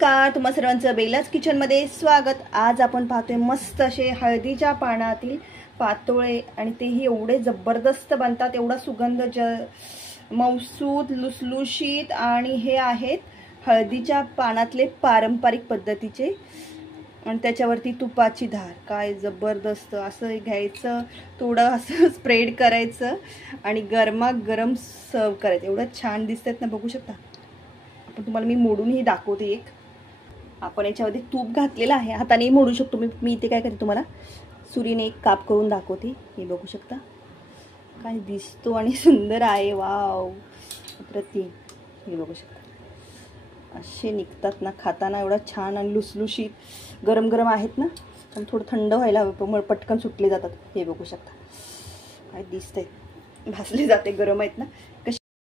नमस्कार, तुम्हा सर्वांचं बेलाच किचनमध्ये स्वागत। आज आपण पाहतोय मस्त असे हळदीच्या पानातील पातोळे आणि तेही एवढे जबरदस्त बनतात, एवढा सुगंध मौसूद लुसलुशीत। आणि हे आहेत हळदीच्या पानातले पारंपरिक पद्धतीचे आणि त्याच्यावरती तुपाची धार। काय जबरदस्त असं घ्यायचं, थोडं असं स्प्रेड करायचं आणि गरमागरम सर्व करायचं। एवढं छान दिसतात ना, बघू शकता आपण। तुम्हाला मी मोडूनही दाखवते। एक आपण याच्यामध्ये तूप घातलेलं आहे, हाताने मोडू शकतो मी इथे काय करते तुम्हाला सुरीने एक काप करून दाखवते। हे बघू शकता काय दिसतो आणि सुंदर आहे, वाव अप्रतिम। हे बघू शकता असे निघतात ना खाताना, एवढा छान आणि लुसलुशीत। गरम गरम आहेत ना, पण थोडं थंड व्हायला हवं, पटकन सुटले जातात। हे बघू शकता काय दिसतंय, भाजले जाते, गरम आहेत ना।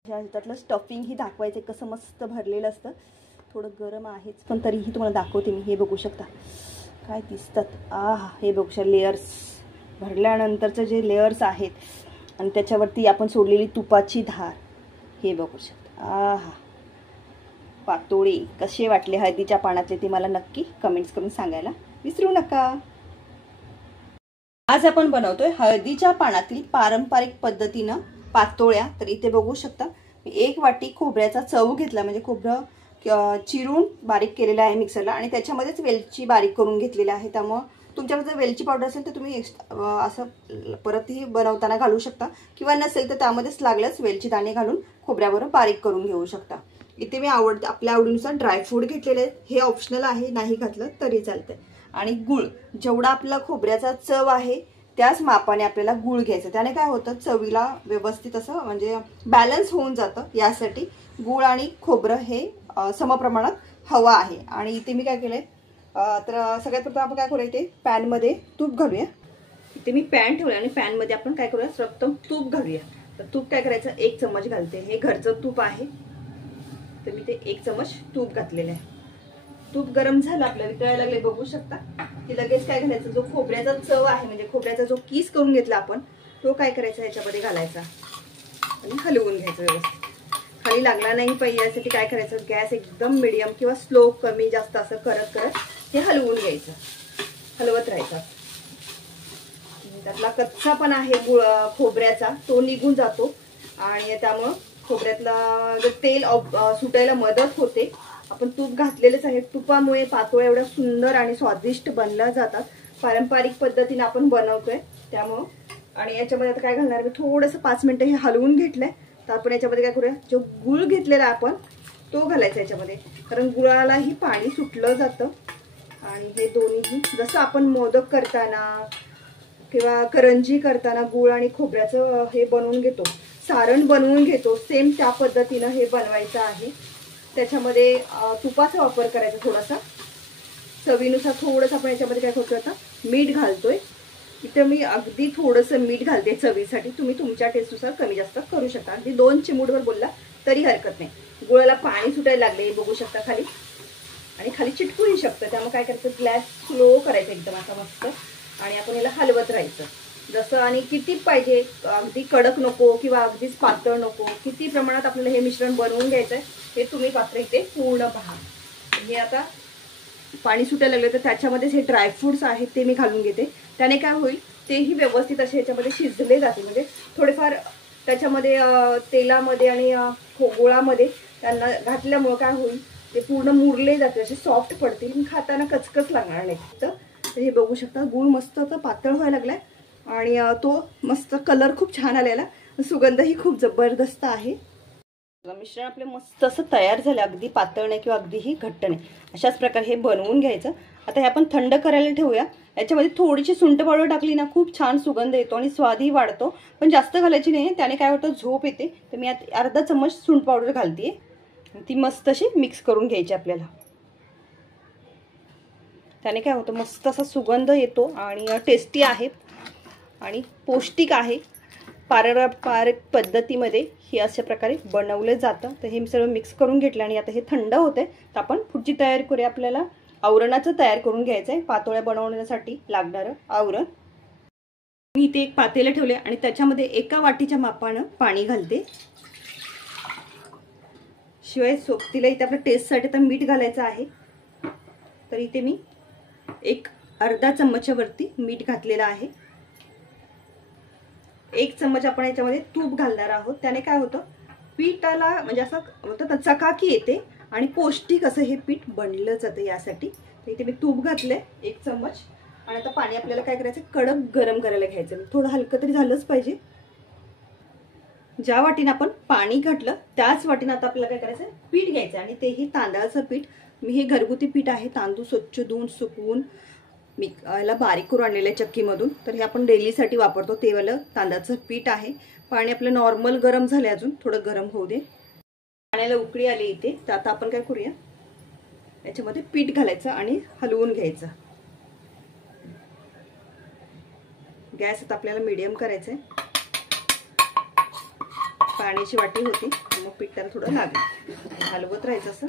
त्यातलं स्टफिंग ही दाखवायचं कसं मस्त भरलेलं असतं। थोडं गरम आहेच पण तरीही तुम्हाला दाखवते मी। हे बघू शकता काय दिसतात। हे बघू शकता लेयर्स, भरल्यानंतरचे जे लेयर्स आहेत आणि त्याच्यावरती आपण सोडलेली तुपाची धार। हे बघू शकता। पातोळे कसे वाटले हळदीच्या पानाचे ते मला नक्की कमेंट्स करून सांगायला विसरू नका। आज आपण बनवतोय हळदीच्या पानातील पारंपरिक पद्धतीनं पातोळ्या। तर इथे बघू शकता मी 1 वाटी खोबऱ्याचा चव घेतला, म्हणजे खोबरं चिरून बारीक केलेलं आहे मिक्सरला आणि त्याच्यामध्येच वेलची बारीक करून घेतलेली आहे। त्यामुळे तुमच्याकडे जर वेलची पावडर असेल तर तुम्ही असं परतही बनवताना घालू शकता, किंवा नसेल तर त्यामध्येच लागल्यास वेलची दाणे घालून खोबऱ्याबरोबर बारीक करून घेऊ शकता। इथे मी आपल्या आवडीनुसार ड्रायफ्रूट घेतलेले आहेत, हे ऑप्शनल आहे, नाही घातलं तरी चालतंय। आणि गुळ, जेवढा आपला खोबऱ्याचा चव आहे त्याच मापाने आपल्याला गुळ घ्यायचं। त्याने काय होतं चवीला व्यवस्थित असं म्हणजे बॅलन्स होऊन जातं। यासाठी गुळ आणि खोबरं हे समप्रमाणात हवा आहे। आणि इथे मी काय केलंय तर सगळ्यात प्रथम आपण काय करूया, इथे पॅन मध्ये तूप घालूया। इथे मी पॅन ठेवलं आणि पॅन मध्ये आपण काय करूया सर्वप्रथम तूप घालूया। तर तूप काय करायचं 1 चम्मच घालते, हे घरचं तूप आहे तर मी ते 1 चम्मच तूप घातलेलं आहे। तूप गरम झालं, आपल्याला वितळायला लागले, बघू शकता की लगेच काय घालायचं, जो खोबऱ्याचा चव आहे म्हणजे खोबऱ्याचा जो किस करून घेतला आपण तो काय करायचा याच्यामध्ये घालायचा आणि हलवून घ्यायचं व्यवस्थित। खाली लागला नाही पाहिजे यासाठी काय करायचं, गॅस एकदम मीडियम किंवा स्लो कमी जास्त असं करत करत हे हलवून घ्यायचं, हलवत राहायचं। त्यातला कच्चा पण आहे खोबऱ्याचा तो निघून जातो आणि त्यामुळं खोबऱ्यातला जे तेल सुटायला मदत होते। आपण तूप घातलेलेच आहे, तुपामुळे पातोळ्या एवढ्या सुंदर आणि स्वादिष्ट बनल्या जातात। पारंपरिक पद्धतीने आपण बनवतोय त्यामुळं। आणि याच्यामध्ये आता काय घालणार, मी थोडंसं 5 मिनिटं हे हलवून घेतलंय। तर आपण याच्यामध्ये काय करूया, जो गुळ घेतलेला आपण तो घालायचा याच्यामध्ये, कारण गुळालाही पाणी सुटलं जातं। आणि हे दोन्हीही जसं आपण मोदक करताना किंवा करंजी करताना गुळ आणि खोबऱ्याचं हे बनवून घेतो, सारण बनवून घेतो, सेम त्या पद्धतीनं हे बनवायचं आहे। त्याच्यामध्ये तुपाचा वापर करायचा, थोडासा चवीनुसार थोडंसं आपण याच्यामध्ये काय करतो आता मीठ घालतोय। इथे मी अगदी थोडंसं मीठ घालते चवीसाठी, तुम्ही तुमच्या टेस्टनुसार कमी जास्त करू शकता। अगदी 2 चिमूटभर बोलला तरी हरकत नाही। गुळाला पाणी सुटायला लागले बघू शकता खाली, आणि खाली चिटकूही शकतं, त्यामुळे काय करायचं गॅस स्लो करायचं एकदम आता मस्त, आणि आपण याला हलवत राहायचं जसं। आणि किती पाहिजे, अगदी कडक नको किंवा अगदीच पातळ नको, किती प्रमाणात आपल्याला हे मिश्रण बनवून घ्यायचं आहे हे तुम्ही पात्र इथे पूर्ण पहा। हे आता पाणी सुटायला लागलं तर त्याच्यामध्येच हे ड्रायफ्रुट्स आहेत ते मी घालून घेते। त्याने काय होईल, तेही व्यवस्थित असे याच्यामध्ये शिजले जाते, म्हणजे थोडेफार त्याच्यामध्ये तेलामध्ये आणि गुळामध्ये त्यांना घातल्यामुळे काय होईल, ते पूर्ण मुरले जाते, असे सॉफ्ट पडतील, खाताना कचकच लागणार नाही। तर हे बघू शकता गुळ मस्त आता पातळ व्हायला लागलाय आणि तो मस्त कलर खूप छान आलेला, सुगंधही खूप जबरदस्त आहे। मिश्रण आपले मस्त असं तयार झालं, अगदी पातळ नाही किंवा अगदीही घट्ट नाही, अशाच प्रकारे हे बनवून घ्यायचं। आता हे आपण थंड करायला ठेवूया। याच्यामध्ये थोडीशी सुंठ पावडर टाकली ना, खूप छान सुगंध येतो आणि स्वादही वाढतो, पण जास्त घालायची नाही, त्याने काय होतं झोप येते। तर मी आता अर्धा चम्मच सुंठ पावडर घालते, ती मस्त अशी मिक्स करून घ्यायची आपल्याला। त्याने काय होतं मस्त असा सुगंध येतो आणि टेस्टी आहे आणि पौष्टिक आहे। पारंपरिक पद्धतीमध्ये हे अशा प्रकारे बनवलं जातं। तर हे सर्व मिक्स करून घेतलं आणि आता हे थंड होते, तर आपण पुढची तयारी करूया। आपल्याला आवरणाचं तयार करून घ्यायचं आहे, पातोळ्या बनवण्यासाठी लागणारं आवरण। मी इथे एक पातेलं ठेवले आणि त्याच्यामध्ये 1 वाटीच्या मापानं पाणी घालते। शिवाय सोबतीला इथे आपल्या टेस्टसाठी तर मीठ घालायचं आहे। तर इथे मी एक अर्धा चम्मचवरती मीठ घातलेलं आहे. 1 चम्मच आपण याच्यामध्ये तूप घालणार आहोत. त्याने काय होतं, पीठाला म्हणजे असं होतं चकाकी येते आणि पौष्टिक असं हे पीठ बनलं जातं यासाठी. तर इथे मी तूप घातले 1 चम्मच. आणि आता पाणी आपल्याला काय करायचं, कडक गरम करायला घ्यायचं. थोडं हलकं तरी झालंच पाहिजे. ज्या वाटीने आपण पाणी घातलं त्याच वाटीने आता आपल्याला काय करायचं, पीठ घ्यायचं. आणि तेही तांदळाचं पीठ. मी हे घरगुती पीठ आहे, तांदूळ स्वच्छ धुवून सुकवून मी याला बारीक करून आणलेलं आहे चक्कीमधून. तर हे आपण डेलीसाठी वापरतो ते वालं तांदळाचं पीठ आहे. पाणी आपलं नॉर्मल गरम झाले, अजून थोडं गरम होऊ दे. पाण्याला उकळी आली इथे. तर आता आपण काय करूया, याच्यामध्ये पीठ घालायचं आणि हलवून घ्यायचं. गॅस आता आपल्याला मीडियम करायचं आहे. पाण्याची वाटी होती, मग पीठ त्याला थोडं लागेल, हलवत राहायचं. असं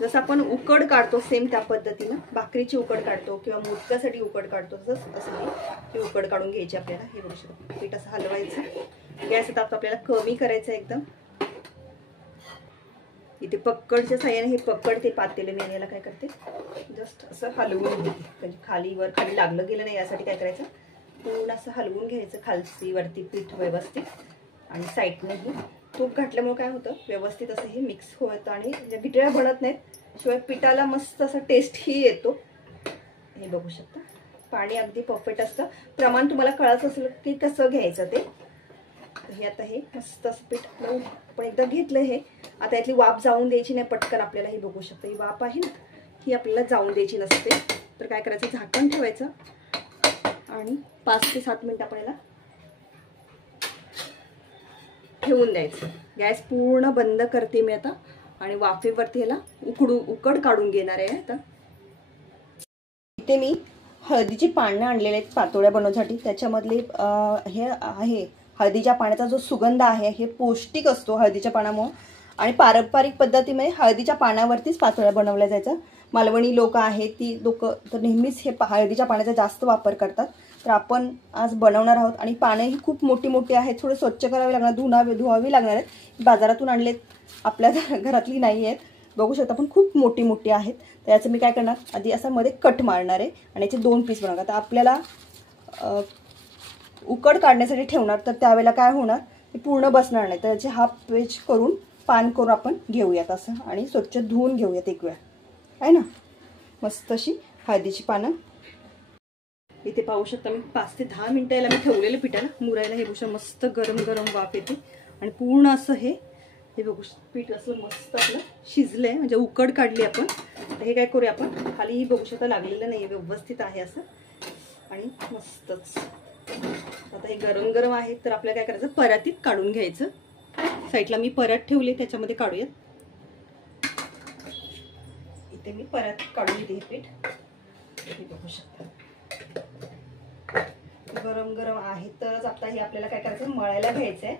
जसं आपण उकड काढतो सेम त्या पद्धतीनं भाकरीची उकड काढतो किंवा मोदकासाठी उकड काढतो तसंच असं ही उकड काढून घ्यायची आपल्याला. हे बघू शकतो, पीठ असं हलवायचं. गॅस आता आपल्याला कमी करायचं एकदम. इथे पक्कडच्या साह्याने हे पक्कड ते पातेले मी याला काय करते, जस्ट असं हलवून घेते. म्हणजे खाली वर खाली लागलं गेलं नाही यासाठी काय करायचं, पूर्ण असं हलवून घ्यायचं खालची वरती पीठ व्यवस्थित. आणि साईडने तूप घातल्यामुळे काय होतं, व्यवस्थित असं हे मिक्स होतं आणि गिटळ्या बनत नाहीत. शिवाय पिठाला मस्त असं टेस्टही येतो. हे बघू शकता, पाणी अगदी परफेक्ट असतं. प्रमाण तुम्हाला कळायचं असेल की कसं घ्यायचं ते. हे आता हे मस्त असं पीठ आपण एकदा घेतलं. हे आता यातली वाफ जाऊन द्यायची नाही पटकन आपल्याला. हे बघू शकता, ही वाफ आहे ना, ही आपल्याला जाऊन द्यायची नसते. तर काय करायचं, झाकण ठेवायचं आणि 5 ते 7 मिनिट आपण याला ठेवून द्यायचं. गॅस पूर्ण बंद करते मी आता आणि वाफेवरती याला उकड काढून घेणार आहे. आता इथे मी हळदीची पानं आणलेले आहेत पातोळ्या बनवण्यासाठी. त्याच्यामधले हे आहे हळदीच्या पाण्याचा जो सुगंध आहे हे पौष्टिक असतो हळदीच्या पानामुळे. आणि पारंपरिक पद्धतीमध्ये हळदीच्या पानावरतीच पातोळ्या बनवल्या जायचं. मालवणी लोक आहेत ती लोक तर नेहमीच हे हळदीच्या पाण्याचा जास्त वापर करतात. तर आपण आज बनवणार आहोत. आणि पाने ही खूप मोठी मोठी आहेत, थोडे स्वच्छ करावे लागणार, धुवावी लागणार आहेत. बाजारातून आणलेत, आपल्या घरातली नाही आहेत. बघू शकता पण खूप मोठी मोठी आहेत. तर याचं मी काय करणार, आधी असं मध्ये कट मारणार आहे आणि याचे 2 पीस बनवणार. तर आपल्याला उकड काढण्यासाठी ठेवणार, तर त्यावेळेला काय होणार, ते पूर्ण बसणार नाही. तर याचे हाफ पेज करून पान करून आपण घेऊयात असं आणि स्वच्छ धुवून घेऊयात एक वेळ, आहे ना. मस्त अशी हळदीची पानं इथे पाहू शकता. मी 5 ते 10 मिनिटं याला मी ठेवलेलं पिठाला मुरायला. हे बघू मस्त गरम गरम वाफ येते आणि पूर्ण असं हे बघू पीठ असं मस्त आपलं शिजलंय, म्हणजे उकड काढली आपण. तर हे काय करूया आपण, खाली बघू शकता लागलेलं नाही, व्यवस्थित आहे असं आणि मस्तच. आता हे गरम गरम आहे तर आपल्याला काय करायचं, परातीत काढून घ्यायचं. साईडला मी परत ठेवले, त्याच्यामध्ये काढूयात. इथे मी परत काढून घेते हे पीठ. हे बघू शकता गरम गरम आहे तरच आता हे आपल्याला काय करायचं, मळायला घ्यायचंय.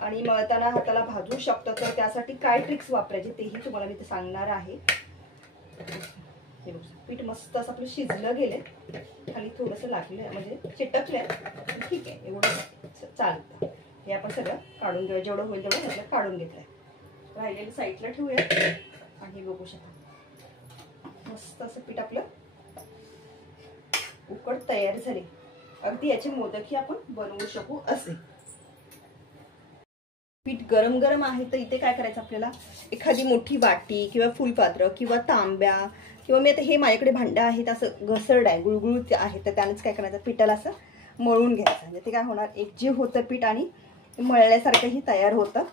आणि मळताना हाताला भाजू शकतं, तर त्यासाठी काय ट्रिक्स वापरायचे तेही तुम्हाला मी ते सांगणार आहे. हे बघा पीठ मस्त असं आपलं शिजलं गेलंय, खाली थोडंसं लागलंय म्हणजे चिटकलंय, ठीक आहे एवढं चालतं. हे आपण सगळं काढून घेऊया, जेवढं होईल तेवढं आपल्याला काढून घेतलंय. राहिलेलं साईडला ठेवूया. आणि हे बघू शकता मस्त असं पीठ आपलं उकड तयार झाली. अगदी याचे मोदकही आपण बनवू शकू असे. पीठ गरम गरम आहे तर इथे काय करायचं, आपल्याला एखादी मोठी वाटी किंवा फुलपात्र किंवा तांब्या किंवा मी आता हे माझ्याकडे भांडं आहेत असं घसरड आहे, गुळगुळीत आहे, तर त्यानेच काय करायचं, पिठाला असं मळून घ्यायचं. म्हणजे ते काय होणार, एकजीव होतं पीठ आणि मळल्यासारखंही तयार होतं.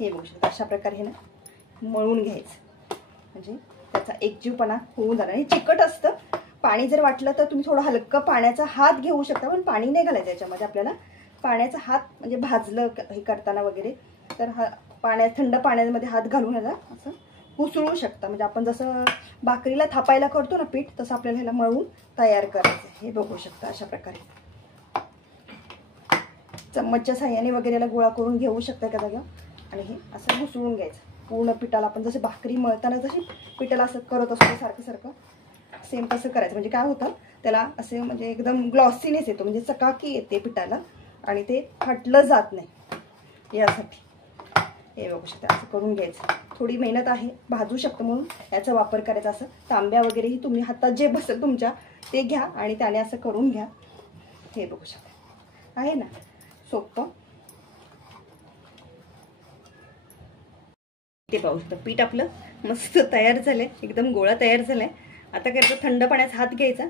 हे बघू शकता अशा प्रकारे हे ना मळून घ्यायचं, म्हणजे त्याचा एकजीवपणा होऊन जाणार. हे चिकट असतं, पाणी जर वाटलं तर तुम्ही थोडं हलकं पाण्याचा हात घेऊ शकता, पण पाणी नाही घालायचं याच्यामध्ये. आपल्याला पाण्याचा हात म्हणजे भाजलं हे करताना वगैरे तर थंड पाण्यामध्ये हात घालून ह्याला असं उसळू शकता. म्हणजे आपण जसं भाकरीला थापायला करतो ना पीठ, तसं आपल्याला ह्याला मळून तयार करायचं. हे बघू शकता अशा प्रकारे चम्मचच्या साह्याने वगैरे याला गोळा करून घेऊ शकता एका जागा. आणि हे असं घुसळून घ्यायचं पूर्ण पिठाला. आपण जसे भाकरी मळताना जशी पिठाला असं करत असतो सारखं सारखं सेम तसं करायचं. म्हणजे काय होतं, त्याला असे म्हणजे एकदम ग्लॉसीनेस येतो, म्हणजे चकाकी येते पिठाला आणि ते फाटलं जात नाही यासाठी. हे बघू शकता, असं करून घ्यायचं. थोडी मेहनत आहे, भाजू शकतं म्हणून याचा वापर करायचा. असं तांब्या वगैरेही तुम्ही हातात जे बसेल तुमच्या ते घ्या आणि त्याने असं करून घ्या. हे बघू शकता, आहे ना सोपं. ते पाहू शकता पीठ आपलं मस्त तयार झालंय, एकदम गोळा तयार झालाय. आता काय करायचं, थंड पाण्याचा हात घ्यायचा,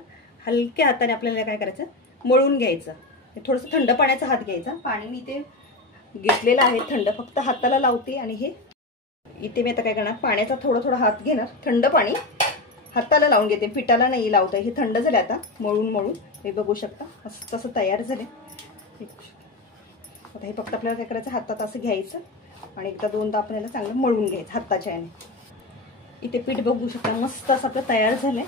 हलक्या हाताने आपल्याला काय करायचं, मळून घ्यायचं. थोडंसं थंड पाण्याचा हात घ्यायचा. पाणी मी ते घेतलेलं आहे थंड, फक्त हाताला लावते. आणि हे इथे मी आता काय करणार, पाण्याचा थोडा हात घेणार, थंड पाणी हाताला लावून घेते, पिठाला नाही लावता. हे थंड झाले आता, मळून हे बघू शकता असं तसं तयार झाले. आता हे फक्त आपल्याला काय करायचं, हातात असं घ्यायचं आणि एकदा दोनदा आपण याला चांगलं मळून घ्यायचं हाताच्या याने. इथे पीठ बघू शकता मस्त असं आपलं तयार झालंय.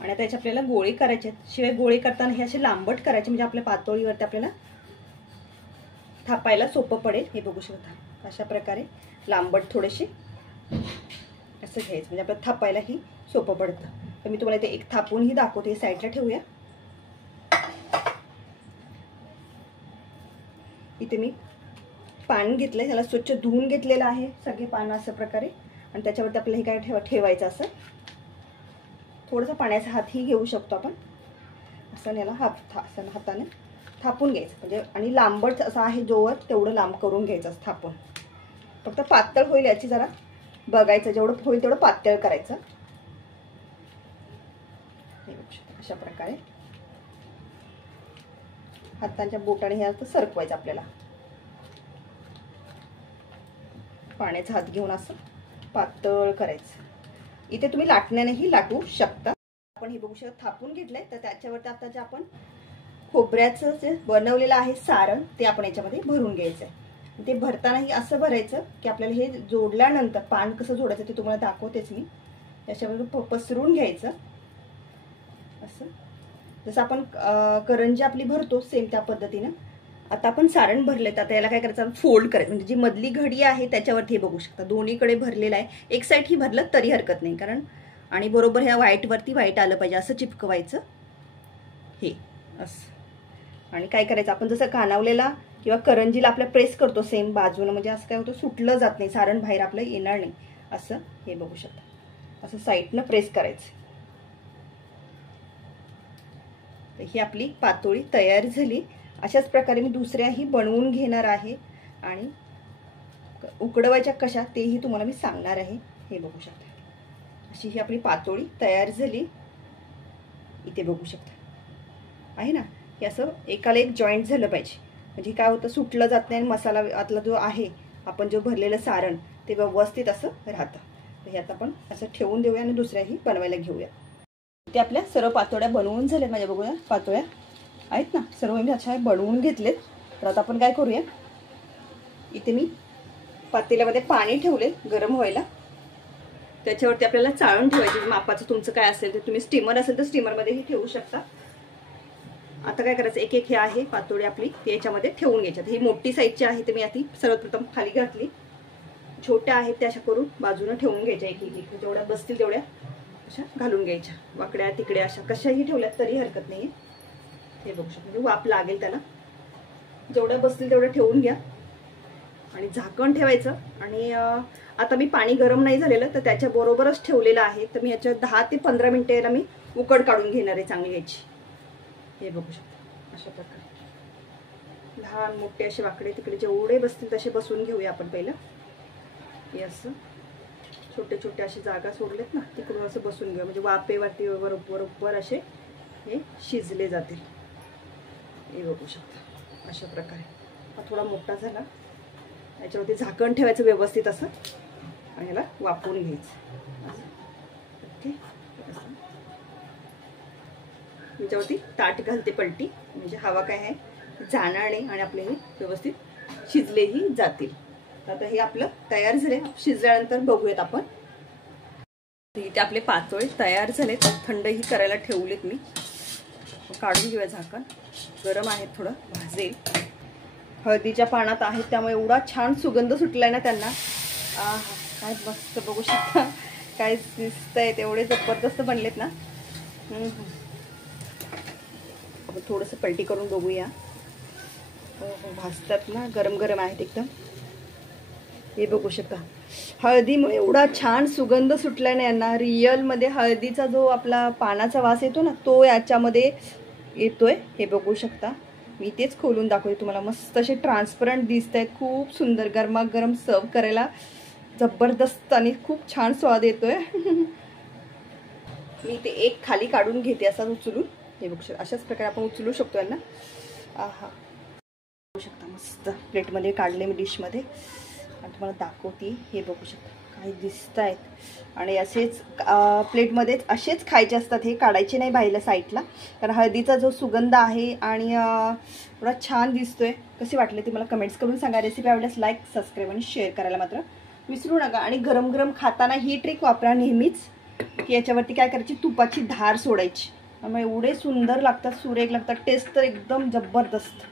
आणि आता याचे आपल्याला गोळे करायचे आहेत. शिवाय गोळे करताना हे असे लांबट करायचे, म्हणजे आपल्या पातळीवरती आपल्याला थापायला सोपं पडेल. हे बघू शकता अशा प्रकारे लांबट थोडेसे असं घ्यायचं, म्हणजे आपल्याला थापायलाही सोपं पडतं. तर मी तुम्हाला इथे एक थापूनही दाखवते. साईडला ठेवूया. इथे मी पान घेतलंय, त्याला स्वच्छ धुवून घेतलेलं आहे सगळे पानं अशा प्रकारे. आणि त्याच्यावरती आपल्याला हे काय ठेवायचं, असं थोडंसं पाण्याचा हातही घेऊ शकतो आपण. असं याला असं हाताने थापून घ्यायचं, म्हणजे आणि लांबट असं आहे जोवर तेवढं लांब करून घ्यायचं थापून. फक्त पातळ होईल याची जरा बघायचं, जेवढं होईल तेवढं पातळ करायचं. अशा प्रकारे हातांच्या बोटाने हे असं सरकवायचं आपल्याला. पाण्याचा हात घेऊन असं पातळ करायचं. इथे तुम्ही लाटण्यानेही लाटू शकता. आपण हे बघू शकता थापून घेतलंय. तर त्याच्यावरती आता जे आपण खोबऱ्याचं जे बनवलेलं आहे सारण ते आपण याच्यामध्ये भरून घ्यायचं आहे. ते भरतानाही असं भरायचं की आपल्याला हे जोडल्यानंतर पान कसं जोडायचं ते तुम्हाला दाखवतेच मी. याच्यामध्ये पसरून घ्यायचं असं, जसं आपण करंजी आपली भरतो सेम त्या पद्धतीनं. आता आपण सारण भरले, तर आता याला काय करायचं, फोल्ड करायचं. म्हणजे जी मधली घडी आहे त्याच्यावरती हे बघू शकता दोन्हीकडे भरलेलं आहे. एक साईड ही भरलं तरी हरकत नाही, कारण आणि बरोबर ह्या व्हाईटवरती व्हाईट आलं पाहिजे असं चिपकवायचं हे असं. आणि काय करायचं, आपण जसं कानावलेला किंवा करंजीला आपल्या प्रेस करतो सेम बाजूनं, म्हणजे असं काय होतं सुटलं जात नाही, सारण बाहेर आपलं येणार नाही. असं हे बघू शकता, असं साईडनं प्रेस करायचं. तर ही आपली पातोळी तयार झाली. अशाच प्रकारे मी दुसऱ्याही बनवून घेणार आहे आणि उकडवायच्या कशा तेही तुम्हाला मी सांगणार आहे. हे बघू शकता अशी ही आपली पातोळी तयार झाली. इथे बघू शकता आहे ना, हे असं एकाला एक जॉईंट झालं पाहिजे, म्हणजे काय होतं सुटलं जात नाही आणि मसाला आतला जो आहे आपण जो भरलेलं सारण ते व्यवस्थित असं राहतं. तर हे आता आपण असं ठेवून देऊया आणि दुसऱ्याही बनवायला घेऊया. ते आपल्या सर्व पातोळ्या बनवून झाल्यात माझ्या. बघूया पातोळ्या आहेत ना सर्व मी अशा बनवून घेतलेत. तर आता आपण काय करूया, इथे मी पातेल्यामध्ये पाणी ठेवले गरम व्हायला. त्याच्यावरती आपल्याला चाळून ठेवायची मापाचं तुमचं काय असेल ते. तुम्ही स्टीमर असेल तर स्टीमरमध्येही ठेवू शकता. आता काय करायचं, एक हे आहे पातोळी आपली ती याच्यामध्ये ठेवून घ्यायच्यात. ही मोठी साईजची आहे तर मी आधी सर्वप्रथम खाली घातली. छोट्या आहेत त्या अशा करून बाजूने ठेवून घ्यायच्या. एक जेवढ्या बसतील तेवढ्या अशा घालून घ्यायच्या. वाकड्या तिकड्या अशा कशाही ठेवल्यात तरी हरकत नाही. हे बघू शकता, म्हणजे वाफ लागेल त्याला. जेवढ्या बसतील तेवढ्या ठेवून घ्या आणि झाकण ठेवायचं. आणि आता मी पाणी गरम नाही झालेलं तर त्याच्या बरोबरच ठेवलेलं आहे. तर मी याच्या 10 ते 15 मिनिटं याला मी उकड काढून घेणार आहे चांगली याची. हे बघू शकता अशा प्रकारे लहान मोठे असे वाकडे तिकडे जेवढे बसतील तसे बसून घेऊया आपण पहिलं. हे असं छोटे छोटे असे जागा सोडलेत ना तिकडून असं बसून घेऊया, म्हणजे वाफेवरती बरोबर असे हे शिजले जातील. हे बघू शकता अशा प्रकारे. हा थोडा मोठा झाला, याच्यावरती झाकण ठेवायचं व्यवस्थित असं आणि याला वाफवून घ्यायचं. ओके, याच्यावरती ताट घालते पलटी, म्हणजे हवा काय आहे जाणार नाही आणि आपले हे व्यवस्थित शिजलेही जातील. आता हे आपलं तयार झाले. शिजल्यानंतर बघूयात आपण. इथे आपले पातोळे तयार झालेत. थंडही करायला ठेवलेत मी. काढून घेऊया झाकण. गरम आहेत, थोडं भाजेल. हळदीच्या पानात आहेत त्यामुळे एवढा छान सुगंध सुटलाय ना त्यांना. काय मस्त बघू शकता काय दिसतंय, तेवढे जबरदस्त बनलेत ना. आपण थोडंसं पलटी करून बघूया. हो भाजतात ना, गरम गरम आहेत एकदम. हे बघू शकता, हळदीमुळे एवढा छान सुगंध सुटला ना यांना. रिअलमध्ये हळदीचा जो आपला पानाचा वास येतो ना, तो याच्यामध्ये येतोय. हे बघू शकता, मी तेच खोलून दाखवते तुम्हाला. मस्त असे ट्रान्सपरंट दिसत आहेत, खूप सुंदर. गरमागरम सर्व करायला जबरदस्त आणि खूप छान स्वाद येतोय. मी ते एक खाली काढून घेते असा उचलून. हे बघू शकता, अशाच प्रकारे आपण उचलू शकतो यांना. आहा, बघू शकता मस्त प्लेटमध्ये काढले मी डिशमध्ये आणि तुम्हाला दाखवते. हे बघू शकता काय दिसत आहेत. आणि असेच प्लेटमध्येच असेच खायचे असतात, हे काढायचे नाही बाहेर साईडला, कारण हळदीचा जो सुगंध आहे आणि थोडा छान दिसतोय. कसे वाटले ते मला कमेंट्स करून सांगा. रेसिपी आवडल्यास लाईक, सबस्क्राईब आणि शेअर करायला मात्र विसरू नका. आणि गरम गरम खाताना ही ट्रिक वापरा नेहमीच, की याच्यावरती काय करायची, तुपाची धार सोडायची. त्यामुळे एवढे सुंदर लागतात, सुरेख लागतात, टेस्ट तर एकदम जबरदस्त.